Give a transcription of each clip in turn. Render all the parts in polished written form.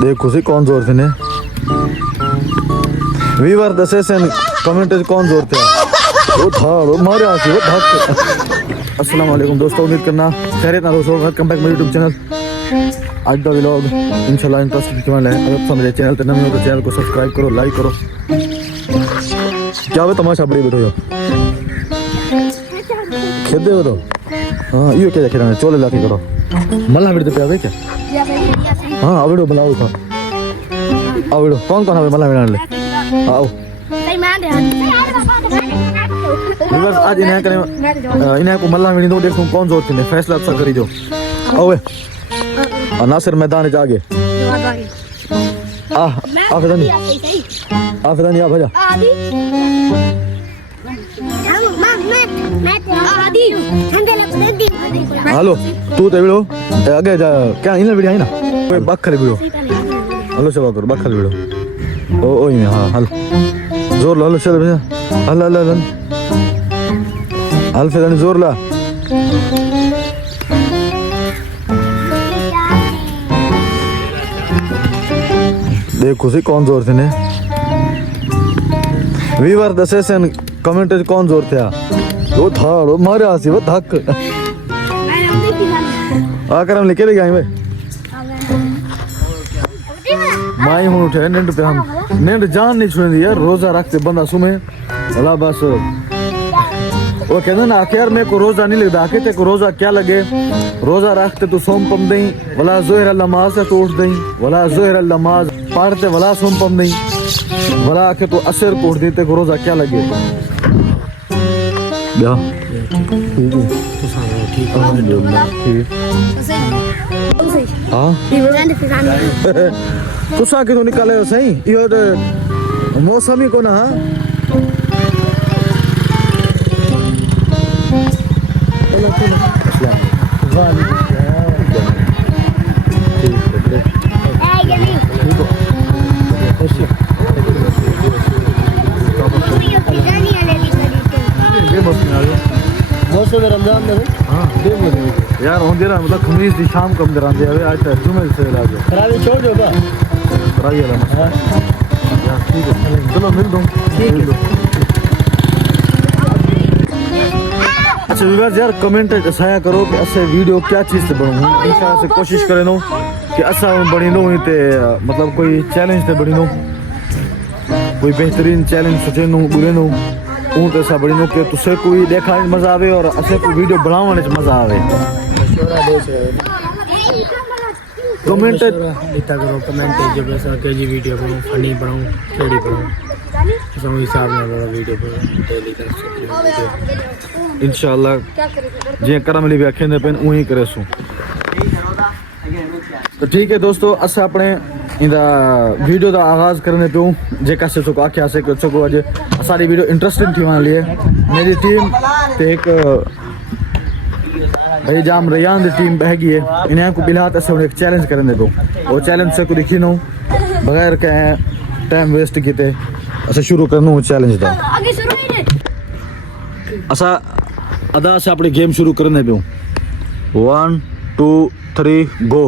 देखो सी कौन जोर थे ने वीवर दसेसन कमेंट कौन जोर थे वो था वो मारे आसी वो धक। अस्सलाम वालेकुम दोस्तों, उम्मीद करना खैरियत ना दोस्तों। Welcome back my YouTube channel. आज का व्लॉग इंशाल्लाह इंटरेस्टिंग होने वाला है। अगर तुम मेरे चैनल पे नए हो तो चैनल को सब्सक्राइब करो, लाइक करो। क्या वे तमाशा बड़ी बैठो यो खेदे हो तो हां यो क्या खेलना चोले लाके करो मल्ला बिड़ पे आवे क्या हां आवड़ो बुलाओ था आवड़ो कौन कौन आवे मल्ला बिड़ाने ले आओ सही मान दे बस आज इन्हें करे इन्हें को मल्ला बिड़ी दो देखो कौन जोर थे फैसला अच्छा करी दो। ओए नासिर मैदान जा आगे आफिदानी आफिदानी आ भजा हेलो तू तो बिड़ो आगे जा क्या इन बिड़ी आई ना कोई बखल बिड़ो हेलो सेवा करो बखल बिड़ो ओ ओई में हां हल जोर ला लो चल भजा हल हल हल हल फिर जोर ला देखो सी कौन जोर थे ने वीवर दसेसन कमेंट कौन जोर थे वो था वो मारे आसी वो धक आकर हम लेके गए भाई माई हूं उठे नींद पे हम नींद जान नहीं छोड़ी यार। रोजा रखते बंदा सुमे भला बस वो कहते ना आखिर मेरे को रोजा नहीं लगता आखिर तेरे को रोजा क्या लगे रोजा रखते तो सोम पम दई वला जोहर नमाज से तो उठ दई वला जोहर नमाज पढ़ते वला सोम पम दई वला आखिर तो असर को उठ देते को रोजा क्या लगे या ठीक हां तुसा के तो निकाले सही यो तो मौसमी को ना रमजान में हां यार हों दे रहा मतलब खमीस दी शाम कम दे रहा है आज तक जुमे से राज करावे छोड़ दो बा कराइए ना यार ठीक है चलो मिल दूं ठीक है। अच्छा व्यूअर्स यार कमेंट दसाया करो कि असे वीडियो क्या चीज से बनूं इंशाल्लाह से कोशिश करे नो कि असा बणी नो ते मतलब कोई चैलेंज ते बणी नो कोई बेहतरीन चैलेंज सोचे नो बुरे नो ऊं तो ऐसा बड़ी नो के तुसे कोई देखा मजा आवे और असे को वीडियो बनाने में मजा आवे। कमेंट लिखा करो कमेंट जो ऐसा के जी वीडियो बनाऊं फनी बनाऊं केडी बनाऊं सो हिसाब में बड़ा वीडियो डेली कर सकते इंशाल्लाह जे करम ली व्याख्या ने पेन उही करे सु। तो ठीक है दोस्तों अस अपने इंदा वीडियो का आगाज करने पे जेका से को आख्या से को आज सारी वीडियो इंटरेस्टिंग थी वाली है। मेरी टीम ते एक भाई जाम रयान दी टीम बहगी है इन्हें को बिलात अस एक चैलेंज करने दो वो चैलेंज से को देखी नो बगैर के टाइम वेस्ट कीते अस शुरू करनो चैलेंज दा असा अदा से अपने गेम शुरू करने पे 1 2 3 गो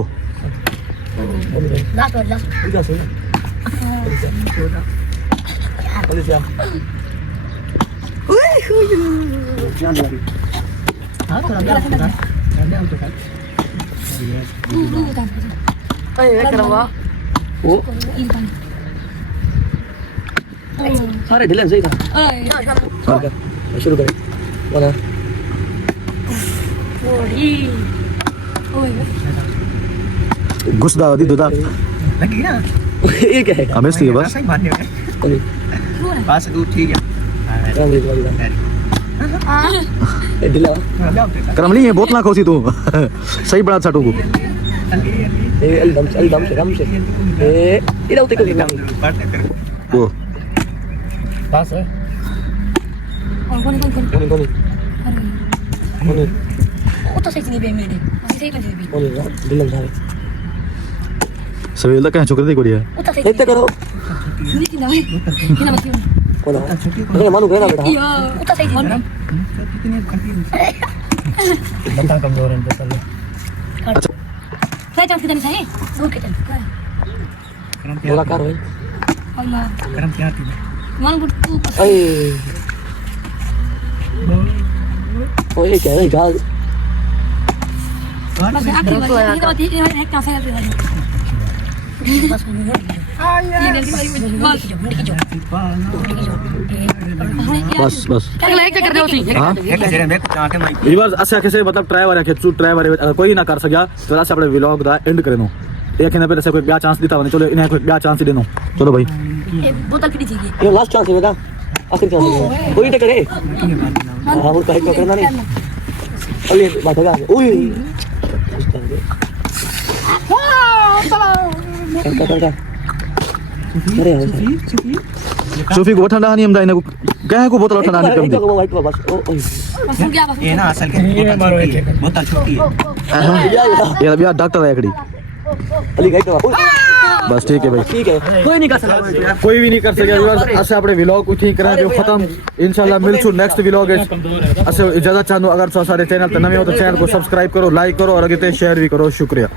सारे ढिलन सही था शुरू करें वाला घुसदा दी दुदा लगी ना ये क्या है हमें इसलिए बस सही मान है बस तू ठीक है ए दिला करमली है बोतला खोसी तू सही बड़ा छटू को ए एकदम से ए इधर उते को वो पास है कौन Auto saya sini BMD. Masih saya kan jadi. कौन दिलन था सवेल का छोकरे देखो दिया Auto saya. इतने करो Ini tinggal. Ini mati. कौन है मालूम है ना बेटा Iya, Auto saya sini. बता कमजोर है तो चलो Saya jangan kita nih saya. Oke, बोला कर भाई अल्लाह गरम क्या थी मन बुट्टू ओए ओए क्या है जाल बस आखिरी बार ये तो ये है क्या से बस बस बस क्या कर रहे हो तुम हाँ एक जरे मेरे को चाहते मैं रिवर्स असे कैसे मतलब ट्राई वाला खेचू ट्राई वाले अगर कोई ना कर सकिया तो असे अपने व्लॉग दा एंड करे नो एक ने पे से कोई ब्याह चांस देता वने चलो इन्हें कोई ब्याह चांस ही देनो चलो भाई बोतल पीनी चाहिए ये लास्ट चांस है बेटा आखिरी चांस है कोई तो करे हां वो कहीं करना नहीं अरे बात होगा ओए कर अरे सूफी को ठंडा नहीं हमदा इने को कहे को बोतल ठंडा नहीं कर दी वाइट बस ओ बस क्या बस ये ना असल के बोतल छोटी है ये अभी डॉक्टर है एकड़ी अली गई तो बस ठीक है भाई ठीक है कोई नहीं कर सकता कोई भी नहीं कर सके व्यूअर्स असे अपने व्लॉग को ठीक करा जो खत्म इंशाल्लाह मिलसु नेक्स्ट व्लॉग असे इजाजत चाहूं अगर सारे चैनल पे नवे हो तो चैनल को सब्सक्राइब करो लाइक करो और आगे ते शेयर भी करो शुक्रिया।